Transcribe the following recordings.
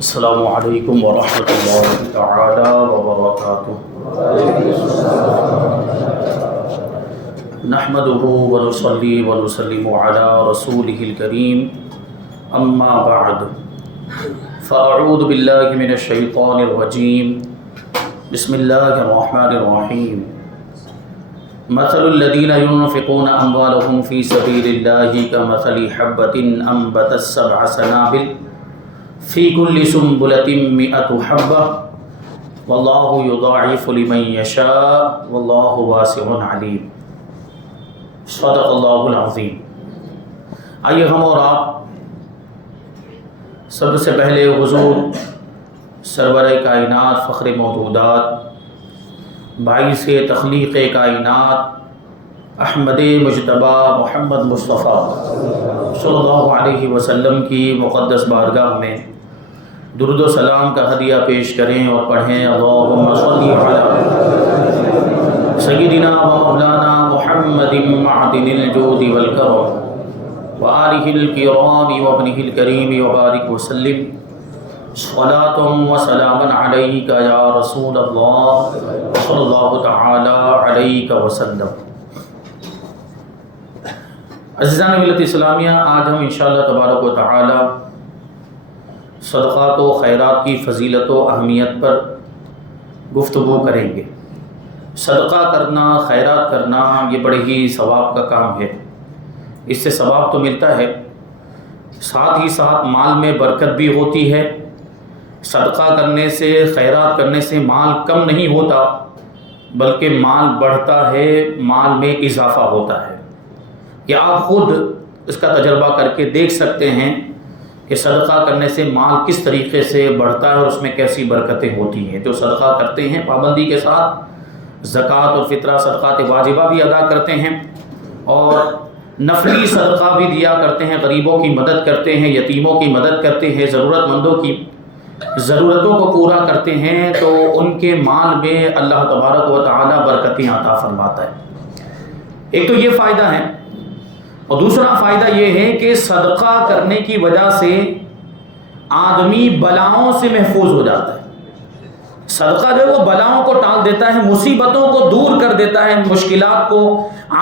السلام علیکم ورحمۃ اللہ تعالی وبرکاتہ۔ نحمده ونصلی ونسلم علی رسولہ الکریم، اما بعد فاعوذ باللہ من الشیطان الرجیم، بسم اللہ الرحمن الرحیم۔ مثل الذین ينفقون اموالهم فی سبیل اللہ کمثل حبۃ انبتت سبع سنابل فی کل سنبلۃ مئۃ حبۃ واللہ یضاعف لمن یشاء واللہ واسع علیم۔ صدق اللہ العظیم۔ آئیے ہم اور آپ سب سے پہلے حضور سرور کائنات، فخر موجودات، باعث تخلیق کائنات، احمد مجتبی محمد مصطفیٰ صلی اللہ علیہ وسلم کی مقدس بارگاہ میں درود و سلام کا ہدیہ پیش کریں اور پڑھیں اللہم صلی علی سیدنا و مولانا محمد معدن الجود والکرم وآلہ الکرام وابنہ الکریم وبارک وسلم صلاۃ و سلام علیک یا رسول اللہ صلی اللہ تعالی علیہ وسلم۔ عزیزان ملت اسلامیہ، آج ہم انشاءاللہ تبارک و تعالی صدقات و خیرات کی فضیلت و اہمیت پر گفتگو کریں گے۔ صدقہ کرنا، خیرات کرنا یہ بڑے ہی ثواب کا کام ہے، اس سے ثواب تو ملتا ہے، ساتھ ہی ساتھ مال میں برکت بھی ہوتی ہے۔ صدقہ کرنے سے، خیرات کرنے سے مال کم نہیں ہوتا بلکہ مال بڑھتا ہے، مال میں اضافہ ہوتا ہے۔ کہ آپ خود اس کا تجربہ کر کے دیکھ سکتے ہیں کہ صدقہ کرنے سے مال کس طریقے سے بڑھتا ہے اور اس میں کیسی برکتیں ہوتی ہیں۔ جو صدقہ کرتے ہیں پابندی کے ساتھ زکوٰۃ اور فطرہ صدقات واجبہ بھی ادا کرتے ہیں اور نفلی صدقہ بھی دیا کرتے ہیں، غریبوں کی مدد کرتے ہیں، یتیموں کی مدد کرتے ہیں، ضرورت مندوں کی ضرورتوں کو پورا کرتے ہیں، تو ان کے مال میں اللہ تبارک و تعالی برکتیں عطا فرماتا ہے۔ ایک تو یہ فائدہ ہے، اور دوسرا فائدہ یہ ہے کہ صدقہ کرنے کی وجہ سے آدمی بلاؤں سے محفوظ ہو جاتا ہے۔ صدقہ جو ہے وہ بلاؤں کو ٹال دیتا ہے، مصیبتوں کو دور کر دیتا ہے، مشکلات کو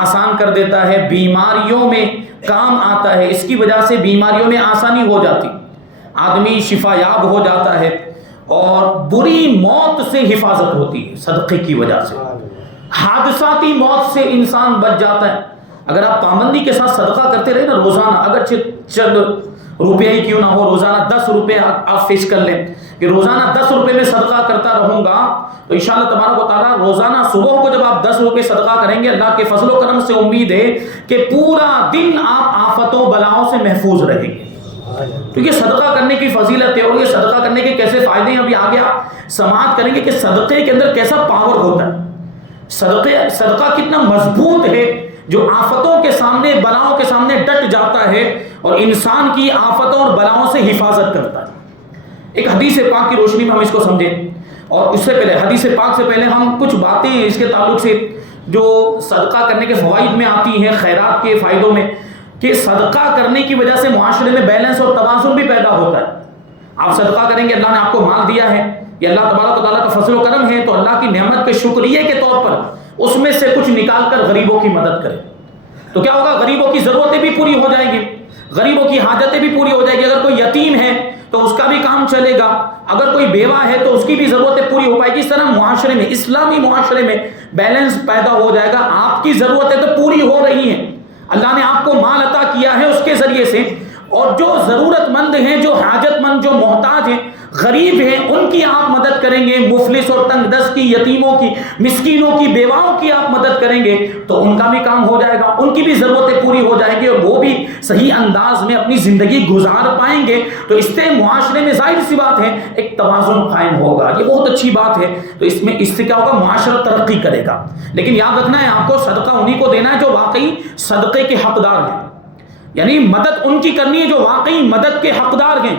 آسان کر دیتا ہے، بیماریوں میں کام آتا ہے، اس کی وجہ سے بیماریوں میں آسانی ہو جاتی، آدمی شفا یاب ہو جاتا ہے اور بری موت سے حفاظت ہوتی ہے صدقے کی وجہ سے، حادثاتی موت سے انسان بچ جاتا ہے۔ اگر آپ پابندی کے ساتھ صدقہ کرتے رہے نا روزانہ، اگرچہ چند روپے ہی کیوں نہ ہو، روزانہ 10 روپے آپ فکس کر لیں کہ روزانہ 10 روپے میں صدقہ کرتا رہوں گا، تو انشاءاللہ تبارک و تعالیٰ روزانہ صبح کو جب آپ 10 روپے صدقہ کریں گے، اللہ کے فضل و کرم سے امید ہے کہ پورا دن آپ آفتوں بلاؤں سے محفوظ رہیں گے، کیونکہ صدقہ کرنے کی فضیلت ہے۔ اور یہ صدقہ کرنے کے کیسے فائدے ہیں ابھی آگے آپ سماعت کریں گے کہ صدقے کے اندر کیسا پاور ہوتا ہے، صدقہ کتنا مضبوط ہے جو آفتوں کے سامنے، بلاؤں کے سامنے ڈٹ جاتا ہے اور انسان کی آفتوں اور بلاؤں سے حفاظت کرتا ہے۔ ایک حدیث پاک کی روشنی میں ہم اس کو سمجھیں، اور اس سے پہلے حدیث پاک سے پہلے ہم کچھ باتیں اس کے تعلق سے جو صدقہ کرنے کے فوائد میں آتی ہیں، خیرات کے فائدوں میں، کہ صدقہ کرنے کی وجہ سے معاشرے میں بیلنس اور توازن بھی پیدا ہوتا ہے۔ آپ صدقہ کریں گے، اللہ نے آپ کو مال دیا ہے، یہ اللہ تبارک و تعالیٰ کا فضل و کرم ہے، تو اللہ کی نعمت کے شکریہ کے طور پر اس میں سے کچھ نکال کر غریبوں کی مدد کریں، تو کیا ہوگا؟ غریبوں کی ضرورتیں بھی پوری ہو جائیں گی، غریبوں کی حاجتیں بھی پوری ہو جائیں گی۔ اگر کوئی یتیم ہے تو اس کا بھی کام چلے گا، اگر کوئی بیوہ ہے تو اس کی بھی ضرورتیں پوری ہو پائے گی۔ اس طرح معاشرے میں، اسلامی معاشرے میں بیلنس پیدا ہو جائے گا۔ آپ کی ضرورتیں تو پوری ہو رہی ہیں، اللہ نے آپ کو مال عطا کیا ہے اس کے ذریعے سے، اور جو ضرورت مند ہیں، جو حاجت مند، جو محتاج ہیں، غریب ہیں، ان کی آپ مدد کریں گے، مفلس اور تنگ دست کی، یتیموں کی، مسکینوں کی، بیواؤں کی آپ مدد کریں گے تو ان کا بھی کام ہو جائے گا، ان کی بھی ضرورتیں پوری ہو جائیں گی اور وہ بھی صحیح انداز میں اپنی زندگی گزار پائیں گے۔ تو اس سے معاشرے میں ظاہر سی بات ہے ایک توازن قائم ہوگا، یہ بہت اچھی بات ہے۔ تو اس سے کیا ہوگا؟ معاشرہ ترقی کرے گا۔ لیکن یاد رکھنا ہے آپ کو، صدقہ انہی کو دینا ہے جو واقعی صدقے کے حقدار ہیں، یعنی مدد ان کی کرنی ہے جو واقعی مدد کے حقدار ہیں۔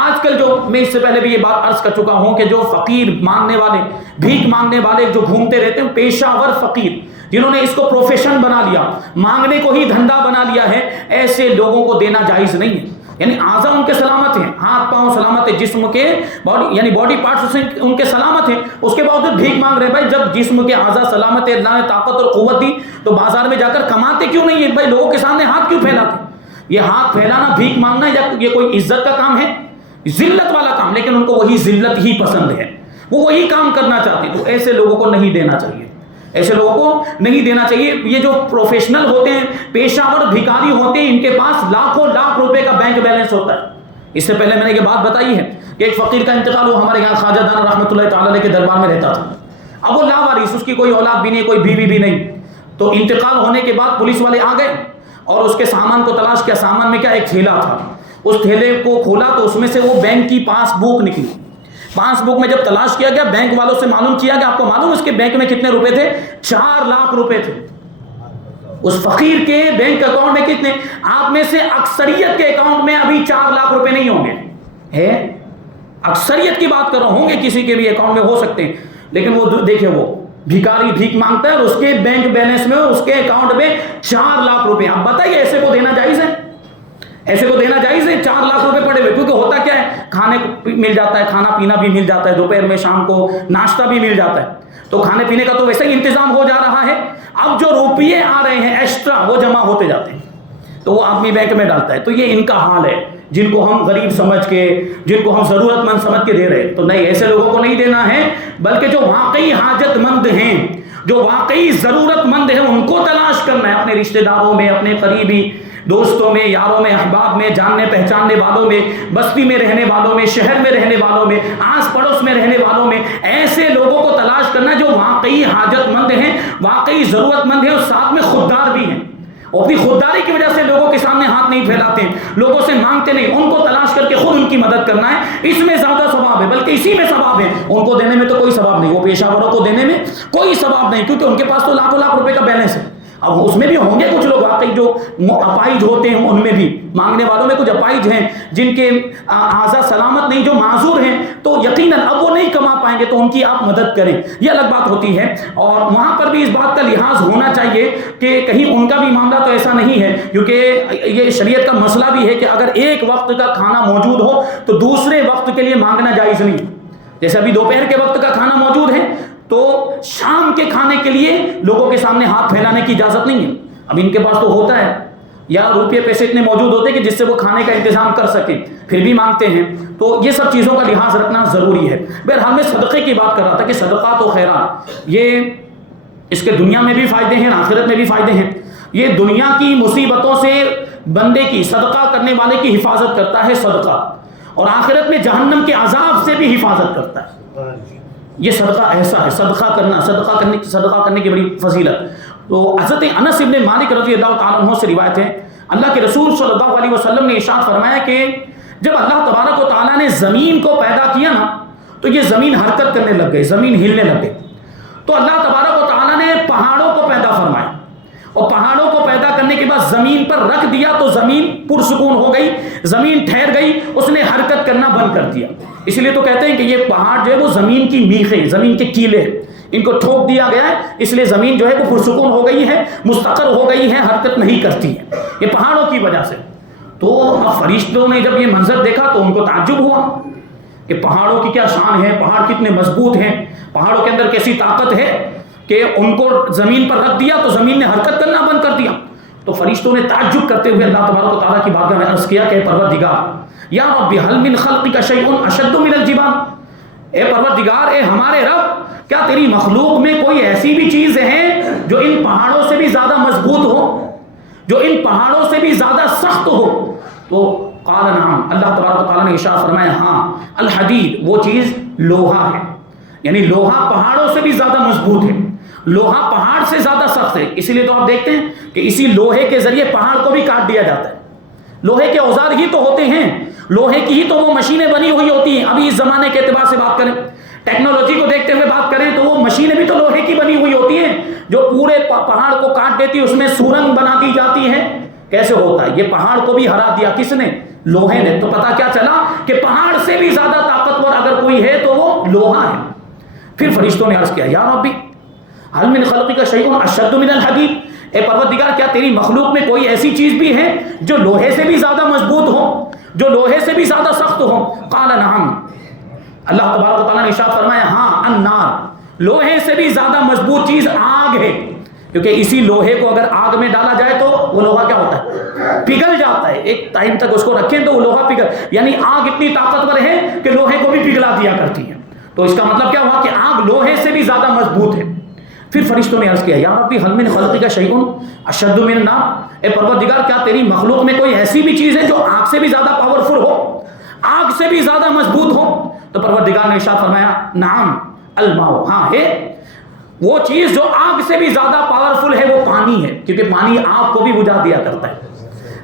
آج کل جو میں اس سے پہلے بھی یہ بات عرض کر چکا ہوں کہ جو فقیر مانگنے والے، بھیک مانگنے والے جو گھومتے رہتے ہیں، پیشہ ور فقیر، جنہوں نے اس کو پروفیشن بنا لیا، مانگنے کو ہی دھندا بنا لیا ہے، ایسے لوگوں کو دینا جائز نہیں ہے۔ یعنی اعضاء ان کے سلامت ہیں، ہاتھ پاؤں سلامت ہے، جسم کے باڈی یعنی باڈی پارٹس ان کے سلامت ہیں، اس کے باوجود بھیک مانگ رہے ہیں۔ بھائی جب جسم کے اعضاء سلامت ہے، اللہ نے طاقت اور قوت دی، تو بازار میں جا کر کماتے کیوں نہیں ہے؟ بھائی لوگوں کے سامنے ہاتھ کیوں پھیلاتے؟ یہ ہاتھ پھیلانا، بھیک مانگنا، یا یہ کوئی عزت کا کام ہے؟ ذلت والا کام، لیکن ان کو وہی ذلت ہی پسند ہے، وہ وہی کام کرنا چاہتے ہیں۔ تو ایسے لوگوں کو نہیں دینا چاہیے، ایسے لوگوں کو نہیں دینا چاہیے۔ یہ جو پروفیشنل ہوتے ہیں، پیشہ ور بھکاری ہوتے ہیں، ان کے پاس لاکھوں لاکھ روپے کا بینک بیلنس ہوتا ہے۔ اس سے پہلے میں نے یہ بات بتائی ہے کہ ایک فقیر کا انتقال ہوا، ہمارے یہاں خواجہ دانا رحمۃ اللہ تعالی علیہ کے دربار میں رہتا تھا۔ اب وہ لاوارث، اس کی کوئی اولاد بھی نہیں، کوئی بیوی بھی نہیں۔ تو انتقال ہونے کے بعد پولیس والے آ گئے اور اس کے سامان کو تلاش کیا۔ سامان میں کیا؟ ایک تھیلا تھا۔ اس تھیلے کو کھولا تو اس میں سے وہ بینک کی پاس بک نکلی۔ پاس بک میں جب تلاش کیا گیا، بینک والوں سے معلوم کیا کہ آپ کو معلوم اس کے بینک میں کتنے روپے تھے؟ 4 لاکھ روپے تھے۔ اس فقیر کے بینک اکاؤنٹ میں کتنے؟ آپ میں سے اکثریت کے اکاؤنٹ میں ابھی 4 لاکھ روپے نہیں ہوں گے، ہے اکثریت کی بات کر رہا ہوں، ہوں گے کسی کے بھی اکاؤنٹ میں ہو سکتے ہیں، لیکن وہ دیکھیں، وہ بھکاری بھیک مانگتا ہے اور اس کے بینک بیلنس میں، اس کے اکاؤنٹ میں 4 لاکھ روپے۔ آپ بتائیے ایسے کو دینا جائز ہے؟ ایسے کو دینا جائز ہے 4 لاکھ روپے پڑے ہوئے؟ کیونکہ ہوتا کیا ہے، کھانے کو مل جاتا ہے، کھانا پینا بھی مل جاتا ہے، دوپہر میں شام کو ناشتہ بھی مل جاتا ہے، تو کھانے پینے کا تو ویسے ہی انتظام ہو جا رہا ہے۔ اب جو روپیے آ رہے ہیں ایکسٹرا، وہ جمع ہوتے جاتے ہیں، تو وہ آدمی بینک میں ڈالتا ہے۔ تو یہ ان کا حال ہے، جن کو ہم غریب سمجھ کے، جن کو ہم ضرورت مند سمجھ کے دے رہے ہیں۔ تو نہیں، ایسے لوگوں کو نہیں دینا ہے، بلکہ جو واقعی حاجت مند ہیں، جو واقعی ضرورت مند ہیں، ان کو تلاش کرنا ہے، اپنے رشتہ داروں میں، اپنے قریبی دوستوں میں، یاروں میں، احباب میں، جاننے پہچاننے والوں میں، بستی میں رہنے والوں میں، شہر میں رہنے والوں میں، آس پڑوس میں رہنے والوں میں، ایسے لوگوں کو تلاش کرنا جو واقعی حاجت مند ہیں، واقعی ضرورت مند ہیں، اور ساتھ میں خوددار بھی ہیں، اور اپنی خودداری کی وجہ سے لوگوں کے سامنے ہاتھ نہیں پھیلاتے، لوگوں سے مانگتے نہیں، ان کو تلاش کر کے خود ان کی مدد کرنا ہے۔ اس میں زیادہ ثواب ہے، بلکہ اسی میں ثواب ہے، ان کو دینے میں تو کوئی ثواب نہیں، وہ پیشہ وروں کو دینے میں کوئی ثواب نہیں، کیونکہ ان کے پاس تو لاکھوں لاکھ روپے کا بیلنس ہے۔ اب اس میں بھی ہوں گے کچھ لوگ واقعی جو اپائج ہوتے ہیں، ان میں بھی مانگنے والوں میں کچھ اپائج ہیں، جن کے اعضاء سلامت نہیں، جو معذور ہیں، تو یقیناً اب وہ نہیں کما پائیں گے، تو ان کی آپ مدد کریں، یہ الگ بات ہوتی ہے۔ اور وہاں پر بھی اس بات کا لحاظ ہونا چاہیے کہ کہیں ان کا بھی معاملہ تو ایسا نہیں ہے، کیونکہ یہ شریعت کا مسئلہ بھی ہے کہ اگر ایک وقت کا کھانا موجود ہو تو دوسرے وقت کے لیے مانگنا جائز نہیں۔ جیسے ابھی دوپہر کے وقت کا کھانا موجود ہے، تو شام کے کھانے کے لیے لوگوں کے سامنے ہاتھ پھیلانے کی اجازت نہیں ہے۔ اب ان کے پاس تو ہوتا ہے، یا روپے پیسے اتنے موجود ہوتے ہیں کہ جس سے وہ کھانے کا انتظام کر سکیں، پھر بھی مانگتے ہیں، تو یہ سب چیزوں کا لحاظ رکھنا ضروری ہے۔ بہرحال میں صدقے کی بات کر رہا تھا کہ صدقات و خیرات، یہ اس کے دنیا میں بھی فائدے ہیں، آخرت میں بھی فائدے ہیں۔ یہ دنیا کی مصیبتوں سے بندے کی، صدقہ کرنے والے کی حفاظت کرتا ہے صدقہ، اور آخرت میں جہنم کے عذاب سے بھی حفاظت کرتا ہے۔ یہ صدقہ ایسا ہے، صدقہ کرنے کی بڑی فضیلت۔ تو حضرت انس ابن مالک رضی اللہ تعالیٰ عنہ سے روایت ہے، اللہ کے رسول صلی اللہ علیہ وسلم نے ارشاد فرمایا کہ جب اللہ تبارک و تعالیٰ نے زمین کو پیدا کیا نا، تو یہ زمین حرکت کرنے لگ گئی، زمین ہلنے لگ گئی۔ تو اللہ تبارک و تعالیٰ نے پہاڑوں کو پیدا فرمایا، اور پہاڑوں کو پیدا کرنے کے بعد زمین پر رکھ دیا، تو زمین پرسکون ہو گئی، زمین ٹھہر گئی، اس نے حرکت کرنا بند کر دیا۔ اس لیے تو کہتے ہیں کہ یہ پہاڑ جو ہے وہ زمین کی میخیں، زمین کے کیلے، ان کو ٹھوک دیا گیا ہے، اس لیے زمین جو ہے وہ پرسکون ہو گئی ہے، مستقر ہو گئی ہے، حرکت نہیں کرتی ہے، یہ پہاڑوں کی وجہ سے۔ تو اب فرشتوں نے جب یہ منظر دیکھا تو ان کو تعجب ہوا کہ پہاڑوں کی کیا شان ہے، پہاڑ کتنے مضبوط ہیں، پہاڑوں کے اندر کیسی طاقت ہے کہ ان کو زمین پر رکھ دیا تو زمین نے حرکت کرنا بند کر دیا۔ تو فرشتوں نے تعجب کرتے ہوئے اللہ تبارک و تعالیٰ کی بارگاہ میں عرض کیا کہ پروردگار، یا رب هل من خلقک شیء اشد من الجبال، اے پروردگار، اے ہمارے رب، کیا تیری مخلوق میں کوئی ایسی بھی چیز ہے جو ان پہاڑوں سے بھی زیادہ مضبوط ہو، جو ان پہاڑوں سے بھی زیادہ سخت ہو؟ تو قال نعم، اللہ تبارک و تعالیٰ نے ارشاد فرمایا ہاں، الحدید، وہ چیز لوہا ہے، یعنی لوہا پہاڑوں سے بھی زیادہ مضبوط ہے، لوہا پہاڑ سے زیادہ سخت ہے۔ اسی لیے تو آپ دیکھتے ہیں کہ اسی لوہے کے ذریعے پہاڑ کو بھی کاٹ دیا جاتا ہے۔ لوہے کے اوزار ہی تو ہوتے ہیں، لوہے کی ہی تو وہ مشینیں بنی ہوئی ہوتی ہیں۔ ابھی اس زمانے کے اعتبار سے بات کریں، ٹیکنالوجی کو دیکھتے ہوئے بات کریں، تو وہ مشینیں بھی تو لوہے کی بنی ہوئی ہوتی ہیں جو پورے پہاڑ کو کاٹ دیتی ہے، اس میں سورنگ بنا دی جاتی ہے۔ کیسے ہوتا ہے؟ یہ پہاڑ کو بھی ہرا دیا کس نے؟ لوہے نے۔ تو پتا کیا چلا کہ پہاڑ سے بھی زیادہ طاقتور اگر کوئی ہے تو وہ لوہا ہے۔ پھر فرشتوں نے عرض کیا یا ربی هل من خلقک شیء اشد من الحدید، اے پروردگار، کیا تیری مخلوق میں کوئی ایسی چیز بھی ہے جو لوہے سے بھی زیادہ مضبوط ہو؟ جو لوہے سے بھی زیادہ سخت ہو؟ قال نعم، اللہ تبارک و تعالیٰ نے ارشاد فرمایا ہاں، النار، لوہے سے بھی زیادہ مضبوط چیز آگ ہے، کیونکہ اسی لوہے کو اگر آگ میں ڈالا جائے تو وہ لوہا کیا ہوتا ہے؟ پگھل جاتا ہے، ایک ٹائم تک اس کو رکھیں تو وہ لوہا پگھل، یعنی آگ اتنی طاقتور ہے کہ لوہے کو بھی پگھلا دیا کرتی ہے۔ تو اس کا مطلب کیا ہوا کہ آگ لوہے سے بھی زیادہ مضبوط ہے۔ پھر فرشتوں نے عرض کیا یا ربی هل من خلقک شیء اشد من النار، اے پروردگار کیا تیری مخلوق میں کوئی ایسی بھی چیز ہے جو آگ سے بھی زیادہ پاورفل ہو، آگ سے بھی زیادہ مضبوط ہو؟ تو پروردگار نے ارشاد فرمایا نعم الماء، ہاں ہے، وہ چیز جو آگ سے بھی زیادہ پاورفل ہے وہ پانی ہے، کیونکہ پانی آگ کو بھی بجھا دیا کرتا ہے،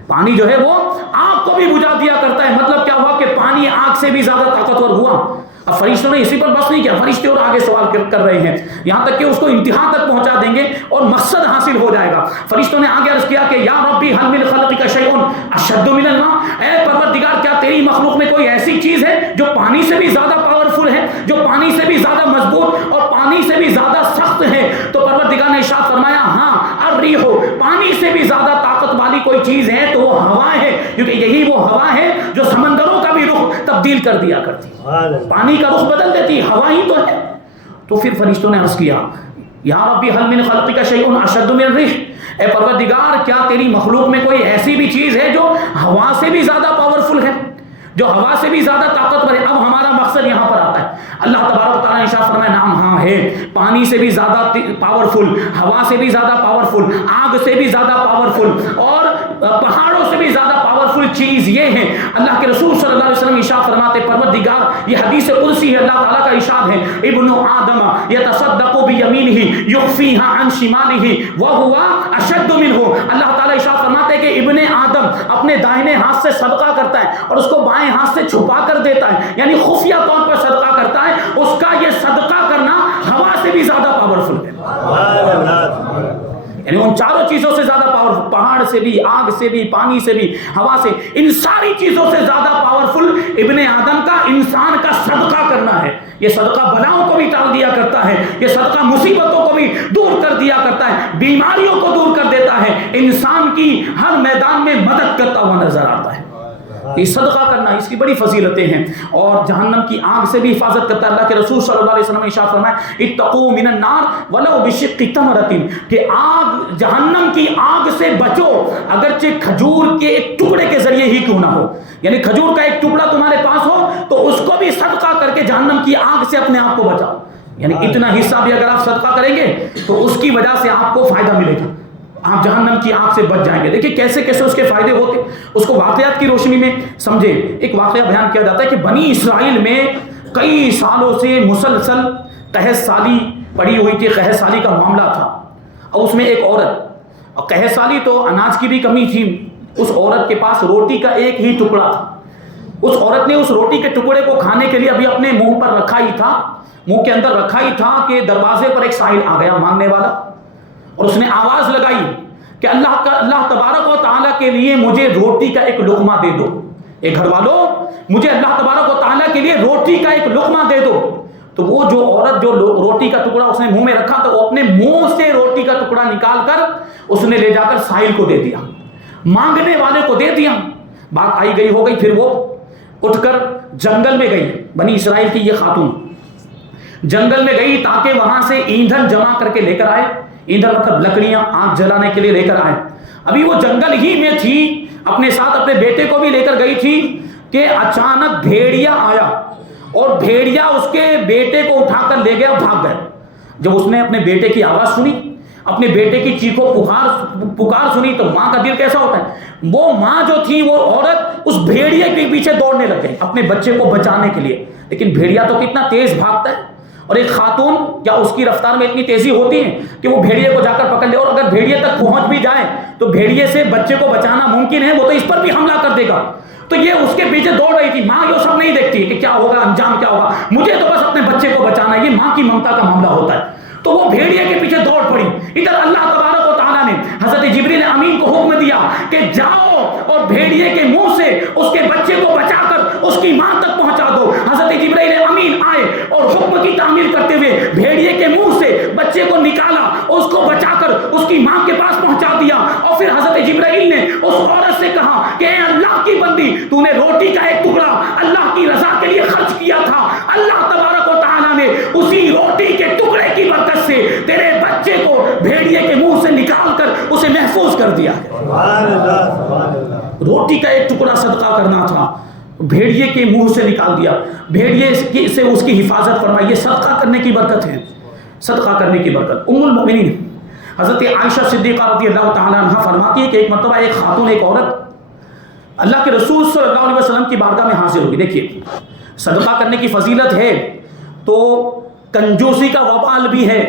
پانی جو ہے وہ آگ کو بھی بجھا دیا کرتا ہے۔ مطلب کیا ہوا کہ پانی آگ سے بھی زیادہ طاقتور ہوا۔ اب فرشتوں نے اسی پر بس نہیں کیا، فرشتے اور آگے سوال کر رہے ہیں، یہاں تک کہ اس کو انتہا تک پہنچا دیں گے اور مقصد حاصل ہو جائے گا۔ فرشتوں نے آگے عرض کیا کہ یا ربی هل من خلقک شیء اشد من الماء، اے پروردگار کیا تیری مخلوق میں کوئی ایسی چیز ہے جو پانی سے بھی زیادہ پاورفل ہے، جو پانی سے بھی زیادہ مضبوط اور پانی سے بھی زیادہ سخت ہے؟ تو پروردگار نے ارشاد فرمایا ہاں الریح، پانی سے بھی زیادہ طاقت والی کوئی چیز ہے تو وہ ہوا ہے، کیونکہ یہی وہ ہوا ہے جو سمندروں کا بھی رخ تبدیل کر دیا کرتی ہے، پانی کا رخ بدل دیتی، ہوا ہی تو ہے۔ تو پھر فرشتوں نے عرض کیا یا ربی هل من خلقک شیء اشد من الريح، اے پروردگار کیا تیری مخلوق میں کوئی ایسی بھی چیز ہے جو ہوا سے بھی زیادہ پاورفل ہے، جو ہوا سے بھی زیادہ طاقتور ہے؟ اب ہمارا مقصد یہاں پر آتا ہے، اللہ تبارک و تعالیٰ نے ارشاد فرمایا نعم ہاں ہے، پانی سے بھی زیادہ پاورفل، ہوا سے بھی زیادہ پاورفل، آگ سے بھی زیادہ پاورفل اور پہاڑوں سے بھی زیادہ پاورفل چیز یہ ہے۔ اللہ کے رسول صلی اللہ علیہ وسلم ارشاد فرماتے پروردگار، یہ حدیث قدسی ہے، اللہ تعالیٰ کا ارشاد ہے ابن آدم یتصدق بیمینہ یخفیہا عن شمالہ وہو اشد منہ، اللہ تعالیٰ ارشاد فرماتے ہیں کہ ابن آدم اپنے دائنے ہاتھ سے صدقہ کرتا ہے اور اس کو بائیں ہاتھ سے چھپا کر دیتا ہے، یعنی خفیہ طور پر صدقہ کرتا ہے، اس کا یہ صدقہ کرنا ہوا سے بھی زیادہ پاورفل ہے، یعنی ان چاروں چیزوں سے زیادہ پاورفل، پہاڑ سے بھی، آگ سے بھی، پانی سے بھی، ہوا سے، ان ساری چیزوں سے زیادہ پاورفل ابن آدم کا، انسان کا صدقہ کرنا ہے۔ یہ صدقہ بلاؤں کو بھی ٹال دیا کرتا ہے، یہ صدقہ مصیبتوں کو بھی دور کر دیا کرتا ہے، بیماریوں کو دور کر دیتا ہے، انسان کی ہر میدان میں مدد کرتا ہوا نظر آتا ہے۔ یہ صدقہ کرنا اس کی بڑی فضیلتیں ہیں، اور جہنم کی آگ سے بھی حفاظت کرتا ہے۔ اللہ کے رسول صلی اللہ علیہ وسلم نے ارشاد فرمایا اتقوا من النار ولو بشق تمرۃ، کہ آگ، جہنم کی آگ سے بچو اگرچہ کھجور کے ایک ٹکڑے کے ذریعے ہی کیوں نہ ہو، یعنی کھجور کا ایک ٹکڑا تمہارے پاس ہو تو اس کو بھی صدقہ کر کے جہنم کی آگ سے اپنے آپ کو بچاؤ، یعنی اتنا حصہ بھی اگر آپ صدقہ کریں گے تو اس کی وجہ سے آپ کو فائدہ ملے گا، آپ جہنم کی آگ سے بچ جائیں گے۔ دیکھیں کیسے کیسے اس کے فائدے ہوتے، اس کو واقعات کی روشنی میں سمجھے۔ ایک واقعہ بیان کیا جاتا ہے کہ بنی اسرائیل میں کئی سالوں سے مسلسل قحط سالی پڑی ہوئی تھی، قحط سالی کا معاملہ تھا، اور اس میں ایک عورت، اور قحط سالی تو اناج کی بھی کمی تھی، اس عورت کے پاس روٹی کا ایک ہی ٹکڑا تھا، اس عورت نے اس روٹی کے ٹکڑے کو کھانے کے لیے ابھی اپنے منہ پر رکھا ہی تھا، منہ کے اندر رکھا ہی تھا کہ دروازے پر ایک سائل آ گیا مانگنے والا، اور اس نے آواز لگائی کہ اللہ تبارک و تعالیٰ کے لیے مجھے روٹی کا ایک لقمہ دے دو، اے گھر والوں مجھے اللہ تبارک و تعالیٰ کے لیے روٹی کا ایک لقمہ دے دو۔ تو وہ جو عورت جو روٹی کا ٹکڑا اس نے منہ میں رکھا تو وہ اپنے منہ سے روٹی کا ٹکڑا نکال کر اس نے لے جا کر سائل کو دے دیا، مانگنے والے کو دے دیا۔ بات آئی گئی ہو گئی، پھر وہ اٹھ کر جنگل میں گئی، بنی اسرائیل کی یہ خاتون جنگل میں گئی تاکہ وہاں سے ایندھن جمع کر کے لے کر آئے، ایندھن مطلب لکڑیاں آگ جلانے کے لیے لے کر آئے۔ ابھی وہ جنگل ہی میں تھی، اپنے ساتھ اپنے بیٹے کو بھی لے کر گئی تھی کہ اچانک بھیڑیا آیا اور بھیڑیا اس کے بیٹے کو اٹھا کر لے گیا، بھاگ گیا۔ جب اس نے اپنے بیٹے کی آواز سنی، اپنے بیٹے کی چیخو پکار سنی تو ماں کا دل کیسا ہوتا ہے، وہ ماں جو تھی وہ عورت اس بھیڑیے کے پیچھے دوڑنے لگ گئی اپنے بچے کو بچانے کے لیے، لیکن بھیڑیا تو کتنا تیز بھاگتا ہے، اور ایک خاتون کیا اس کی رفتار میں اتنی تیزی ہوتی ہے کہ وہ بھیڑیے کو جا کر پکڑ لے، اور اگر بھیڑیے تک پہنچ بھی جائے تو بھیڑیے سے بچے کو بچانا ممکن ہے، وہ تو اس پر بھی حملہ کر دے گا۔ تو یہ اس کے پیچھے دوڑ رہی تھی، ماں یہ سب نہیں دیکھتی کہ کیا ہوگا، انجام کیا ہوگا، مجھے تو بس اپنے بچے کو بچانا ہے، یہ ماں کی ممتا کا معاملہ ہوتا ہے۔ تو وہ بھیڑیے کے پیچھے دوڑ پڑی۔ ادھر اللہ تبارک و تعالیٰ نے حضرت جبریل امین کو حکم دیا کہ جاؤ اور بھیڑیے کے منہ سے اس کے بچے کو بچا کر اس کی ماں تک پہنچا دو۔ حضرت جبریل امین آئے اور حکم کی تعمیل کرتے ہوئے بھیڑیے کے منہ سے بچے کو نکالا، اس کو بچا کر اس کی ماں کے پاس پہنچا دیا، اور پھر حضرت جبرائیل نے اس عورت سے کہا کہ اے اللہ کی بندی، تو نے روٹی روٹی کا ایک ٹکڑا اللہ کی رضا کے لیے خرچ کیا تھا، اللہ تبارک و تعالیٰ نے اسی روٹی کے ٹکڑے کی برکت سے تیرے بچے کو بھیڑیے کے منہ سے نکال کر اسے محفوظ کر دیا ہے۔ روٹی کا ایک ٹکڑا صدقہ کرنا تھا، بھیڑیے کے منہ سے نکال دیا، بھیڑیے سے اس کی حفاظت فرمائی۔ یہ صدقہ کرنے کی برکت ہے، صدقہ کرنے کی برکت۔ ام المؤمنین حضرت عائشہ صدیقہ رضی اللہ تعالیٰ عنہ فرماتی ہے کہ ایک مرتبہ ایک خاتون، ایک عورت اللہ کے رسول صلی اللہ علیہ وسلم کی بارگاہ میں حاضر ہوگی۔ دیکھیے صدقہ کرنے کی فضیلت ہے تو کنجوسی کا وبال بھی ہے۔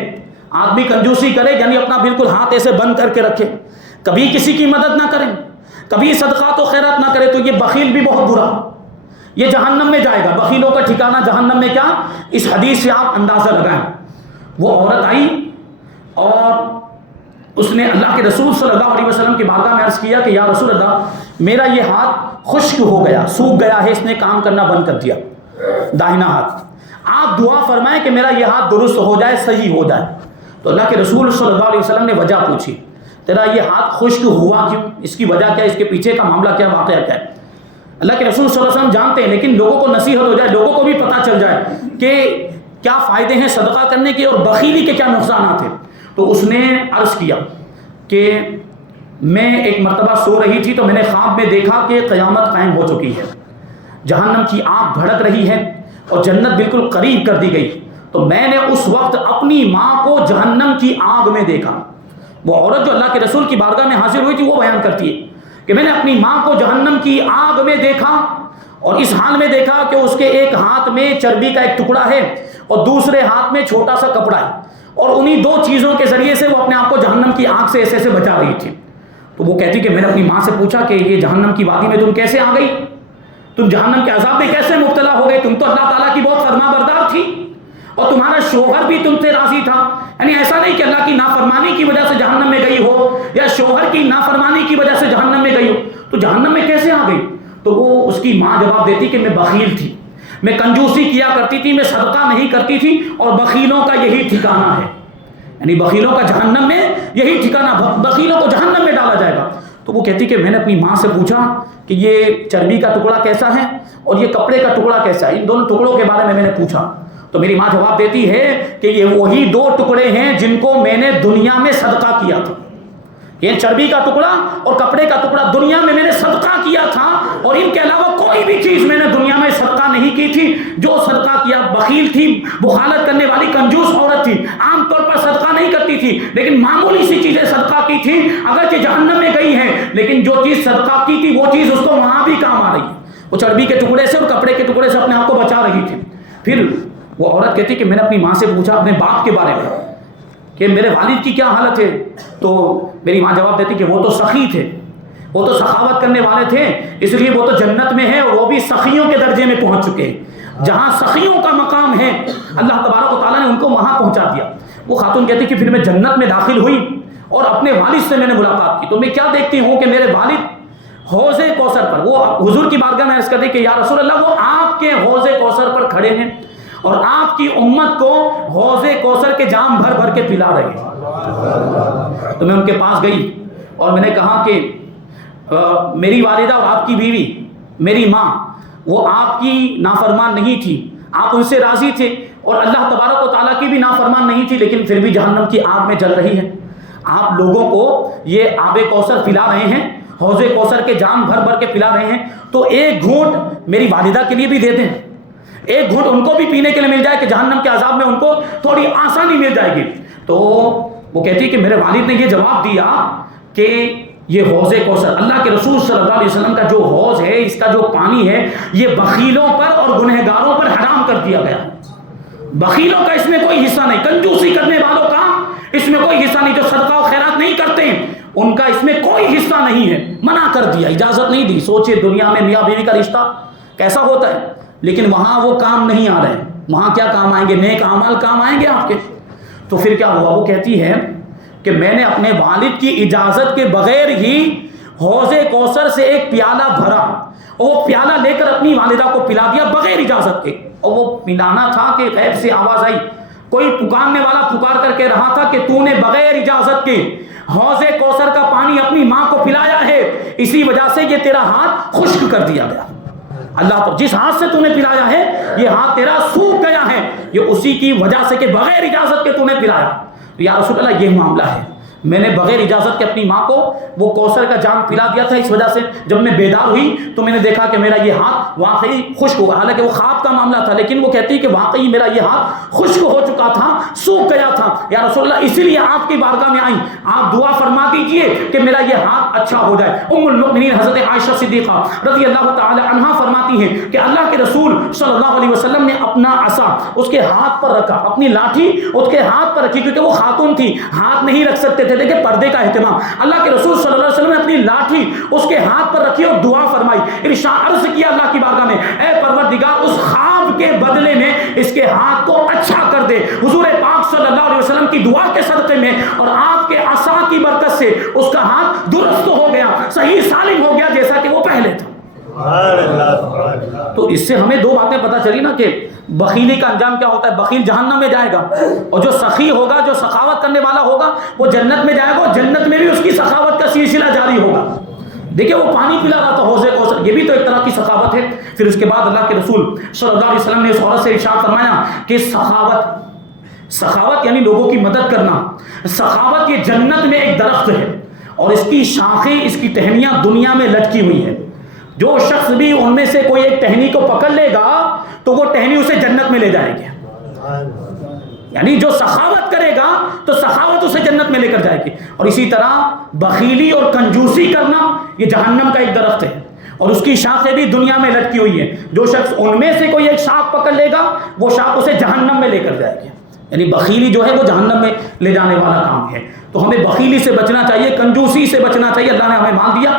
آدمی کنجوسی کرے یعنی اپنا بالکل ہاتھ ایسے بند کر کے رکھے، کبھی کسی کی مدد نہ کریں، کبھی صدقات و خیرات نہ کرے، تو یہ بخیل بھی بہت برا، یہ جہنم میں جائے گا۔ بخیلوں کا ٹھکانہ جہنم میں کیا، اس حدیث سے آپ اندازہ لگائیں۔ وہ عورت آئی اور اس نے اللہ کے رسول صلی اللہ علیہ وسلم کی بارگاہ میں عرض کیا کہ یا رسول اللہ، میرا یہ ہاتھ خشک ہو گیا، سوکھ گیا ہے، اس نے کام کرنا بند کر دیا، داہنا ہاتھ، آپ دعا فرمائیں کہ میرا یہ ہاتھ درست ہو جائے، صحیح ہو جائے۔ تو اللہ کے رسول صلی اللہ علیہ وسلم نے وجہ پوچھی، تیرا یہ ہاتھ خشک ہوا کیوں، اس کی وجہ کیا، اس کے پیچھے کا معاملہ کیا، واقعہ کیا ہے؟ اللہ کے رسول صلی اللہ علیہ وسلم جانتے ہیں، لیکن لوگوں کو نصیحت ہو جائے، لوگوں کو بھی پتہ چل جائے کہ کیا فائدے ہیں صدقہ کرنے کے اور بخیلی کے کیا نقصانات ہیں۔ تو اس نے عرض کیا کہ میں ایک مرتبہ سو رہی تھی تو میں نے خواب میں دیکھا کہ قیامت قائم ہو چکی ہے، جہنم کی آگ بھڑک رہی ہے اور جنت بالکل قریب کر دی گئی، تو میں نے اس وقت اپنی ماں کو جہنم کی آگ میں دیکھا۔ وہ عورت جو اللہ کے رسول کی بارگاہ میں حاضر ہوئی تھی وہ بیان کرتی ہے کہ میں نے اپنی ماں کو جہنم کی آگ میں دیکھا، اور اس حال میں دیکھا کہ اس کے ایک ہاتھ میں چربی کا ایک ٹکڑا ہے اور دوسرے ہاتھ میں چھوٹا سا کپڑا ہے، اور انہی دو چیزوں کے ذریعے سے وہ اپنے آپ کو جہنم کی آگ سے ایسے ایسے بچا رہی تھی۔ تو وہ کہتی کہ میں نے اپنی ماں سے پوچھا کہ یہ جہنم کی وادی میں تم کیسے آ گئی، تم جہنم کے عذاب میں کیسے مبتلا ہو گئی، تم تو اللہ تعالیٰ کی بہت فرما بردار تھی اور تمہارا شوہر بھی تم سے راضی تھا، یعنی ایسا نہیں کہ اللہ کی نافرمانی کی وجہ سے جہنم میں گئی ہو یا شوہر کی نافرمانی کی وجہ سے جہنم میں گئی ہو، تو جہنم میں کیسے آ گئی؟ تو وہ اس کی ماں جواب دیتی کہ میں بخیل تھی، میں کنجوسی کیا کرتی تھی، میں صدقہ نہیں کرتی تھی، اور بخیلوں کا یہی ٹھکانہ ہے، یعنی بخیلوں کا جہنم میں یہی ٹھکانہ، بخیلوں کو جہنم میں ڈالا جائے گا۔ تو وہ کہتی کہ میں نے اپنی ماں سے پوچھا کہ یہ چربی کا ٹکڑا کیسا ہے اور یہ کپڑے کا ٹکڑا کیسا ہے، ان دونوں ٹکڑوں کے بارے میں نے پوچھا، تو میری ماں جواب دیتی ہے کہ یہ وہی دو ٹکڑے ہیں جن کو میں نے دنیا میں صدقہ کیا تھا، یہ چربی کا ٹکڑا اور کپڑے کا ٹکڑا دنیا میں میں نے صدقہ کیا تھا، اور ان کے علاوہ کوئی بھی چیز میں نے دنیا میں صدقہ نہیں کی تھی۔ جو صدقہ کیا بخیل تھی، بخالت کرنے والی کنجوس عورت تھی، عام طور پر صدقہ نہیں کرتی تھی، لیکن معمولی سی چیزیں صدقہ کی تھی، اگرچہ جہنم میں گئی ہے لیکن جو چیز صدقہ کی تھی وہ چیز اس کو وہاں بھی کام آ رہی ہے، وہ چربی کے ٹکڑے سے اور کپڑے کے ٹکڑے سے اپنے آپ کو بچا رہی تھی۔ پھر وہ عورت کہتی کہ میں نے اپنی ماں سے پوچھا اپنے باپ کے بارے میں کہ میرے والد کی کیا حالت ہے، تو میری ماں جواب دیتی کہ وہ تو سخی تھے، وہ تو سخاوت کرنے والے تھے، اس لیے وہ تو جنت میں ہے، اور وہ بھی سخیوں کے درجے میں پہنچ چکے ہیں، جہاں سخیوں کا مقام ہے اللہ تبارک و تعالیٰ نے ان کو وہاں پہنچا دیا۔ وہ خاتون کہتی کہ پھر میں جنت میں داخل ہوئی اور اپنے والد سے میں نے ملاقات کی، تو میں کیا دیکھتی ہوں کہ میرے والد حوض کوثر پر، وہ حضور کی بارگاہ میں عرض کرتے کہ یا رسول اللہ، وہ آپ کے حوض کوثر پر کھڑے ہیں اور آپ کی امت کو حوض کوثر کے جام بھر بھر کے پلا رہے ہیں۔ تو میں ان کے پاس گئی اور میں نے کہا کہ میری والدہ اور آپ کی بیوی، میری ماں، وہ آپ کی نافرمان نہیں تھی، آپ ان سے راضی تھے، اور اللہ تبارک و تعالیٰ کی بھی نافرمان نہیں تھی، لیکن پھر بھی جہنم کی آگ میں جل رہی ہے۔ آپ لوگوں کو یہ آب کوثر پلا رہے ہیں، حوض کوثر کے جام بھر بھر کے پلا رہے ہیں، تو ایک گھونٹ میری والدہ کے لیے بھی دے دیں، ایک گھونٹ ان کو بھی پینے کے لیے مل جائے کہ جہنم کے عذاب میں ان کو تھوڑی آسانی مل جائے گی۔ تو وہ کہتی ہے کہ میرے والد نے یہ جواب دیا کہ یہ حوض کوثر، اللہ کے رسول صلی اللہ علیہ وسلم کا جو حوض ہے، اس کا جو پانی ہے، یہ بخیلوں پر اور گنہگاروں پر حرام کر دیا گیا۔ بخیلوں کا اس میں کوئی حصہ نہیں، کنجوسی کرنے والوں کا اس میں کوئی حصہ نہیں، جو صدقہ و خیرات نہیں کرتے ان کا اس میں کوئی حصہ نہیں ہے، منع کر دیا، اجازت نہیں دی۔ سوچے دنیا میں میاں بیوی کا رشتہ کیسا ہوتا ہے، لیکن وہاں وہ کام نہیں آ رہے، وہاں کیا کام آئیں گے، نیک اعمال کام آئیں گے آپ کے۔ تو پھر کیا ہوا، وہ کہتی ہے کہ میں نے اپنے والد کی اجازت کے بغیر ہی حوض کوثر سے ایک پیالہ بھرا اور وہ پیالہ لے کر اپنی والدہ کو پلا دیا بغیر اجازت کے، اور وہ پلانا تھا کہ غیب سے آواز آئی، کوئی پکارنے والا پکار کر کے رہا تھا کہ تو نے بغیر اجازت کے حوض کوثر کا پانی اپنی ماں کو پلایا ہے، اسی وجہ سے یہ تیرا ہاتھ خشک کر دیا گیا۔ اللہ تو جس ہاتھ سے تو نے پلایا ہے یہ ہاتھ تیرا سوکھ گیا ہے، یہ اسی کی وجہ سے کہ بغیر اجازت کے تو نے پلایا۔ یا رسول اللہ یہ معاملہ ہے، میں نے بغیر اجازت کے اپنی ماں کو وہ کوثر کا جام پلا دیا تھا، اس وجہ سے جب میں بیدار ہوئی تو میں نے دیکھا کہ میرا یہ ہاتھ واقعی خشک ہوا، حالانکہ وہ خواب کا معاملہ تھا، لیکن وہ کہتی کہ واقعی میرا یہ ہاتھ خشک ہو چکا تھا، سوکھ گیا تھا۔ یا رسول اللہ اسی لیے آپ کی بارگاہ میں آئی، آپ دعا فرما دیجئے کہ میرا یہ ہاتھ اچھا ہو جائے۔ ام المؤمنین حضرت عائشہ صدیقہ رضی اللہ تعالی عنہا فرماتی ہیں کہ اللہ کے رسول صلی اللہ علیہ وسلم نے اپنا عصا اس کے ہاتھ پر رکھا، اپنی لاٹھی اس کے ہاتھ پر رکھی، کیونکہ وہ خاتون تھی، ہاتھ نہیں رکھ سکتے تھے، دیکھیں پردے کا اہتمام۔ اللہ کے رسول صلی اللہ علیہ وسلم نے اپنی لاٹھی اس کے ہاتھ پر رکھی اور دعا فرمائی، ارشاد عرض کیا اللہ کی بارگاہ میں، اے پروردگار اس خواب کے بدلے میں اس کے ہاتھ کو اچھا کر دے۔ حضور پاک صلی اللہ علیہ وسلم کی دعا کے صدقے میں اور آپ کے عصا کی برکت سے اس کا ہاتھ درست ہو گیا، صحیح سالم ہو گیا جیسا کہ وہ پہلے تھا۔ تو اس سے ہمیں دو باتیں پتہ چلی نا کہ بخیلی کا انجام کیا ہوتا ہے، بخیل جہنم میں جائے گا، اور جو سخی ہوگا، جو سخاوت کرنے والا ہوگا وہ جنت میں جائے گا، اور جنت میں بھی اس کی سخاوت کا سلسلہ جاری ہوگا۔ دیکھیے وہ پانی پلا رہا تھا حوض کوثر، یہ بھی تو ایک طرح کی سخاوت ہے۔ پھر اس کے بعد اللہ کے رسول صلی اللہ علیہ وسلم نے اس عورت سے ارشاد فرمایا کہ سخاوت یعنی لوگوں کی مدد کرنا، سخاوت یہ جنت میں ایک درخت ہے اور اس کی شاخیں، اس کی ٹہنیاں دنیا میں لٹکی ہوئی ہیں۔ جو شخص بھی ان میں سے کوئی ایک ٹہنی کو پکڑ لے گا تو وہ ٹہنی اسے جنت میں لے جائے گی، یعنی جو سخاوت کرے گا تو سخاوت اسے جنت میں لے کر جائے گی۔ اور اسی طرح بخیلی اور کنجوسی کرنا یہ جہنم کا ایک درخت ہے اور اس کی شاخیں بھی دنیا میں لٹکی ہوئی ہیں، جو شخص ان میں سے کوئی ایک شاخ پکڑ لے گا وہ شاخ اسے جہنم میں لے کر جائے گی، یعنی بخیلی جو ہے وہ جہنم میں لے جانے والا کام ہے۔ تو ہمیں بخیلی سے بچنا چاہیے، کنجوسی سے بچنا چاہیے۔ اللہ نے ہمیں مال دیا،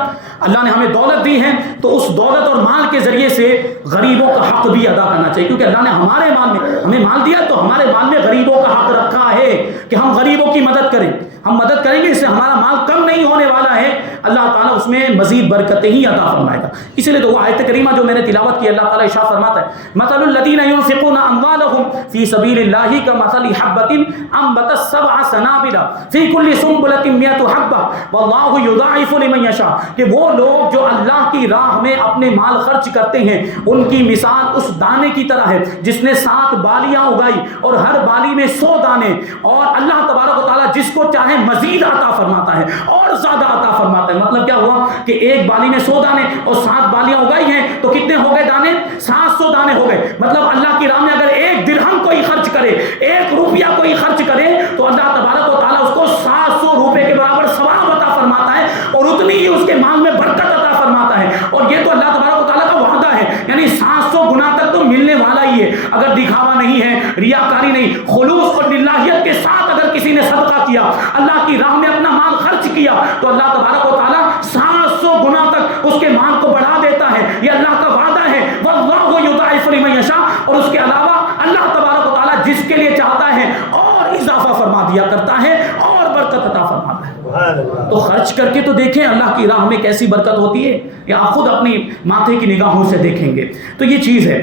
اللہ نے ہمیں دولت دی ہے، تو اس دولت اور مال کے ذریعے سے غریبوں کا حق بھی ادا کرنا چاہیے، کیونکہ اللہ نے ہمارے مال میں ہمیں مال دیا تو ہمارے مال میں غریبوں کا حق رکھا ہے کہ ہم غریبوں کی مدد کریں۔ ہم مدد کریں گے، اس سے ہمارا مال کم نہیں ہونے والا ہے، اللہ تعالیٰ اس میں مزید برکتیں ہی عطا فرمائے گا۔ اسی لیے تو وہ آیت کریمہ جو میں نے تلاوت کی، اللہ تعالیٰ ارشاد فرماتا ہے مثل الذین ينفقون اموالهم فی سبیل اللہ کمثل حبۃ انبتت سبع سنابل فی کل سنبلۃ مئۃ حبۃ واللہ یضاعف لمن یشاء، کہ وہ لوگ جو اللہ کی راہ میں اپنے مال خرچ کرتے ہیں ان کی مثال اس دانے کی طرح ہے جس نے 7 بالیاں اگائی اور ہر بالی میں 100 دانے، اور اللہ تبارک و تعالیٰ جس کو چاہے مزید عطا فرماتا ہے اور زیادہ عطا فرماتا ہے۔ مطلب کیا ہوا کہ ایک بالی میں 100 دانے اور 7 بالیاں اگائی ہیں تو کتنے ہو گئے دانے؟ 700 دانے ہو گئے۔ مطلب اللہ کی راہ میں اگر 1 درہم کوئی خرچ کرے، 1 روپیہ کوئی خرچ کرے تو اللہ تبارک و تعالیٰ اس کو 700 روپے کے برابر ثواب عطا فرماتا ہے اور اتنی ہی اس کے مال میں برکت عطا فرماتا ہے۔ اور یہ تو اللہ تبارک و تعالیٰ کا وعدہ ہے، یعنی 700 گنا تک تو ملنے والا ہی ہے۔ اگر دکھاوا نہیں ہے، ریاکاری نہیں، خلوص اور للہیت کے ساتھ اگر کسی نے صدقہ کیا، اللہ کی راہ میں اپنا مال خرچ کیا، تو اللہ تبارک و تعالیٰ 700 گنا تک اس کے مال کو بڑھا دیتا ہے۔ یہ اللہ کا وعدہ ہے، واللہ یضاعف لمن یشاء، اور اس کے علاوہ اللہ تبارک و تعالیٰ جس کے لیے چاہتا ہے اور اضافہ فرما دیا کرتا ہے اور برکت عطا فرماتا ہے۔ تو خرچ کر کے تو دیکھیں اللہ کی راہ میں کیسی برکت ہوتی ہے، یا آپ خود اپنی ماتھے کی نگاہوں سے دیکھیں گے۔ تو یہ چیز ہے۔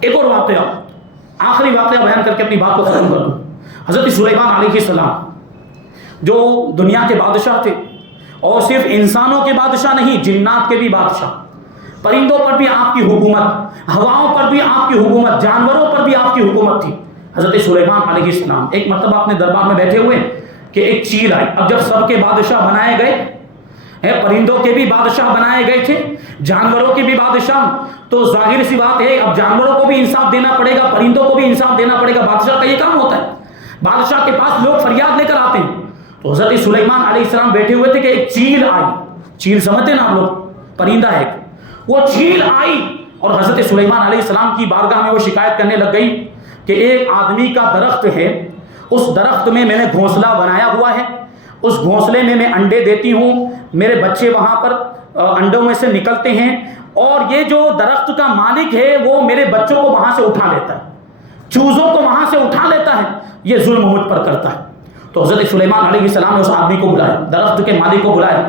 ایک اور واقعہ، آخری واقعہ بیان کر کے اپنی بات کو ختم کر دوں۔ حضرت سلیمان علیہ السلام جو دنیا کے بادشاہ تھے، اور صرف انسانوں کے بادشاہ نہیں، جنات کے بھی بادشاہ، پرندوں پر بھی آپ کی حکومت، ہواؤں پر بھی آپ کی حکومت، جانوروں پر بھی آپ کی حکومت تھی۔ حضرت سلیمان علیہ السلام ایک مرتبہ اپنے دربار میں بیٹھے ہوئے کہ ایک چیل آئی۔ اب جب سب کے بادشاہ بنائے گئے، پرندوں کے بھی بادشاہ بنائے گئے تھے، جانوروں کے بھی بادشاہ، تو ظاہر سی بات ہے اب جانوروں کو بھی انصاف دینا پڑے گا، پرندوں کو بھی انصاف دینا پڑے گا۔ بادشاہ کا یہ کام ہوتا ہے، بادشاہ کے پاس لوگ فریاد لے کر آتے ہیں۔ تو حضرت سلیمان علیہ السلام بیٹھے ہوئے تھے کہ ایک چیل آئی، چیل سمجھتے ہیں نا آپ لوگ، پرندہ ہے، وہ چیل آئی اور حضرت سلیمان علیہ السلام کی بارگاہ میں وہ شکایت کرنے لگ گئی کہ ایک آدمی کا درخت ہے، اس درخت میں میں نے گھونسلہ بنایا ہوا ہے، اس گھونسلے میں میں انڈے دیتی ہوں، میرے بچے وہاں پر انڈوں میں سے نکلتے ہیں، اور یہ جو درخت کا مالک ہے وہ میرے بچوں کو وہاں سے اٹھا لیتا ہے، چوزوں کو وہاں سے اٹھا لیتا ہے، یہ ظلم مجھ پر کرتا ہے۔ تو حضرت سلیمان علیہ السلام نے اس آدمی کو بلایا، درخت کے مالک کو بلایا،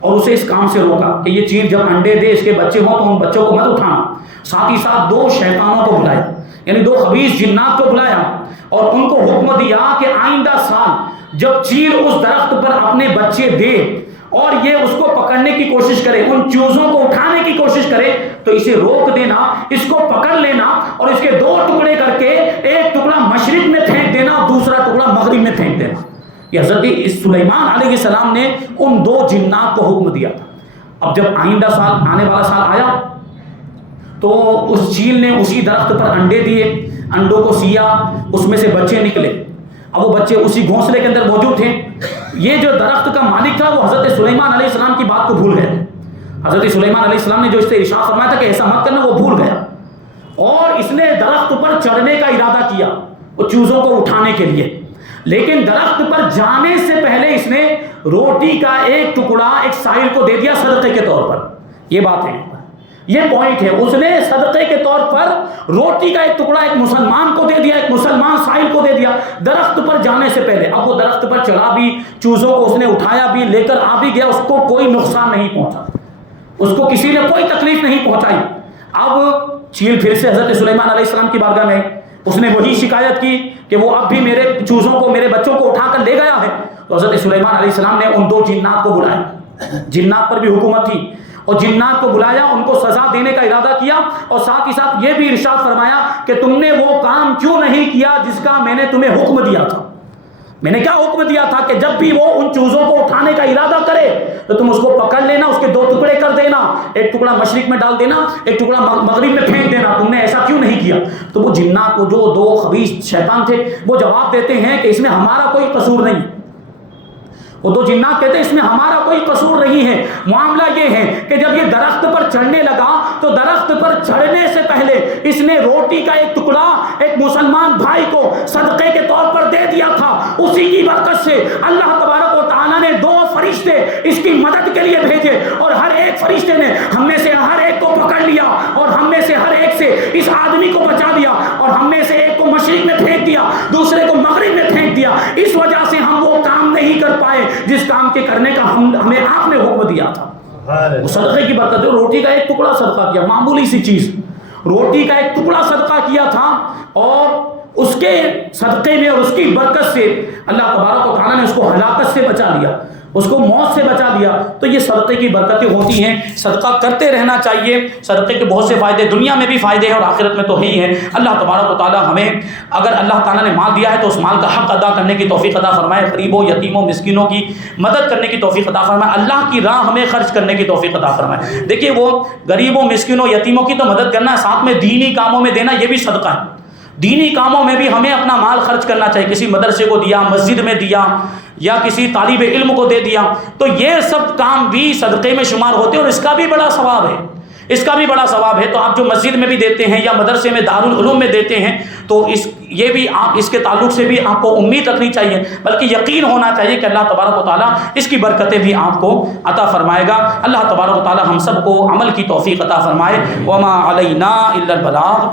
اور اسے اس کام سے روکا کہ یہ چیز جب انڈے دے، اس کے بچے ہوں تو ان بچوں کو مت اٹھانا۔ ساتھ ہی ساتھ 2 شیطانوں کو بلایا، یعنی 2 خبیث جنات کو بلایا، اور ان کو حکم دیا کہ آئندہ سال جب چیل اس درخت پر اپنے بچے دے اور یہ اس کو پکڑنے کی کوشش کرے, ان چوزوں کو اٹھانے کی کوشش کرے, تو اسے روک دینا, اس کو پکڑ لینا اور اس کے دو ٹکڑے کر کے ایک ٹکڑا مشرق میں پھینک دینا اور دوسرا ٹکڑا مغرب میں پھینک دینا. یہ حضرت سلیمان علیہ السلام نے ان دو جنات کو حکم دیا تھا. اب جب آئندہ سال, آنے والا سال آیا, تو اس چیل نے اسی درخت پر انڈے دیے, انڈوں کو سیا, اس میں سے بچے نکلے. اب وہ بچے اسی گھونسلے کے اندر موجود تھے. یہ جو درخت کا مالک تھا وہ حضرت سلیمان علیہ السلام کی بات کو بھول گیا. حضرت سلیمان علیہ السلام نے جو اس سے ارشاد فرمایا تھا کہ ایسا مت کرنا, وہ بھول گیا, اور اس نے درخت پر چڑھنے کا ارادہ کیا وہ چوزوں کو اٹھانے کے لیے. لیکن درخت پر جانے سے پہلے اس نے روٹی کا ایک ٹکڑا ایک سائل کو دے دیا صدقے کے طور پر. یہ بات ہے, یہ پوائنٹ ہے. اس نے صدقے کے طور پر روٹی کا ایک ٹکڑا ایک مسلمان کو دے دیا, ایک مسلمان سائل کو دے دیا درخت پر جانے سے پہلے. اب وہ درخت پر چڑھا بھی, چوزوں کو اس نے اٹھایا بھی, لے کر آ بھی گیا, اس کو کوئی نقصان نہیں پہنچا, اس کو کسی نے کوئی تکلیف نہیں پہنچائی. اب چیل پھر سے حضرت سلیمان علیہ السلام کی بارگاہ میں, اس نے وہی شکایت کی کہ وہ اب بھی میرے چوزوں کو, میرے بچوں کو اٹھا کر لے گیا ہے. تو حضرت سلیمان علیہ السلام نے ان دو جنات کو بلایا, جنات پر بھی حکومت تھی, اور جنات کو بلایا, ان کو سزا دینے کا ارادہ کیا, اور ساتھ ہی ساتھ یہ بھی ارشاد فرمایا کہ تم نے وہ کام کیوں نہیں کیا جس کا میں نے تمہیں حکم دیا تھا. میں نے کیا حکم دیا تھا کہ جب بھی وہ ان چوزوں کو اٹھانے کا ارادہ کرے تو تم اس کو پکڑ لینا, اس کے دو ٹکڑے کر دینا, ایک ٹکڑا مشرق میں ڈال دینا, ایک ٹکڑا مغرب میں پھینک دینا. تم نے ایسا کیوں نہیں کیا؟ تو وہ جنات کو, جو دو خبیث شیطان تھے, وہ جواب دیتے ہیں کہ اس میں ہمارا کوئی قصور نہیں. وہ دو جنات کہتے ہیں اس میں ہمارا کوئی قصور نہیں ہے. معاملہ یہ ہے کہ جب یہ درخت پر چڑھنے لگا تو درخت پر چڑھنے سے پہلے اس نے روٹی کا ایک ٹکڑا ایک مسلمان بھائی کو صدقے کے طور پر دے دیا تھا. اسی کی برکت سے اللہ تبارک و تعالیٰ نے دو فرشتے اس کی مدد کے لیے بھیجے, اور ہر ایک فرشتے نے ہم میں سے ہر ایک کو پکڑ لیا, اور ہم میں سے ہر ایک سے اس آدمی کو بچا دیا, اور ہم میں سے ایک کو مشرق میں پھینک دیا, دوسرے کو مغرب میں پھینک دیا. اس وجہ سے ہم وہ کام نہیں کر پائے جس کام کے کرنے کا ہمیں آپ نے حکم دیا تھا. وہ صدقے کی برکت ہے. روٹی کا ایک ٹکڑا صدقہ کیا, معمولی سی چیز, روٹی کا ایک ٹکڑا صدقہ کیا تھا, اور اس کے صدقے میں اور اس کی برکت سے اللہ تبارک و تعالیٰ نے اس کو ہلاکت سے بچا لیا, اس کو موت سے بچا دیا. تو یہ صدقے کی برکتیں ہوتی ہیں, صدقہ کرتے رہنا چاہیے. صدقے کے بہت سے فائدے, دنیا میں بھی فائدے ہیں اور آخرت میں تو ہے ہی ہے. اللہ تبارک و تعالیٰ ہمیں, اگر اللہ تعالیٰ نے مال دیا ہے تو اس مال کا حق ادا کرنے کی توفیق عطا فرمائے, غریبوں, یتیموں, مسکینوں کی مدد کرنے کی توفیق عطا فرمائے, اللہ کی راہ ہمیں خرچ کرنے کی توفیق عطا فرمائے. دیکھیے, وہ غریبوں, مسکینوں, یتیموں کی تو مدد کرنا ہے, ساتھ میں دینی کاموں میں دینا, یہ بھی صدقہ ہے. دینی کاموں میں بھی ہمیں اپنا مال خرچ کرنا چاہیے. کسی مدرسے کو دیا, مسجد میں دیا, یا کسی طالب علم کو دے دیا, تو یہ سب کام بھی صدقے میں شمار ہوتے ہیں, اور اس کا بھی بڑا ثواب ہے, اس کا بھی بڑا ثواب ہے. تو آپ جو مسجد میں بھی دیتے ہیں یا مدرسے میں, دارالعلوم میں دیتے ہیں, تو یہ بھی آپ, اس کے تعلق سے بھی آپ کو امید رکھنی چاہیے, بلکہ یقین ہونا چاہیے کہ اللہ تبارک و تعالیٰ اس کی برکتیں بھی آپ کو عطا فرمائے گا. اللہ تبارک و تعالیٰ ہم سب کو عمل کی توفیق عطا فرمائے. وما علینا الا البلاغ.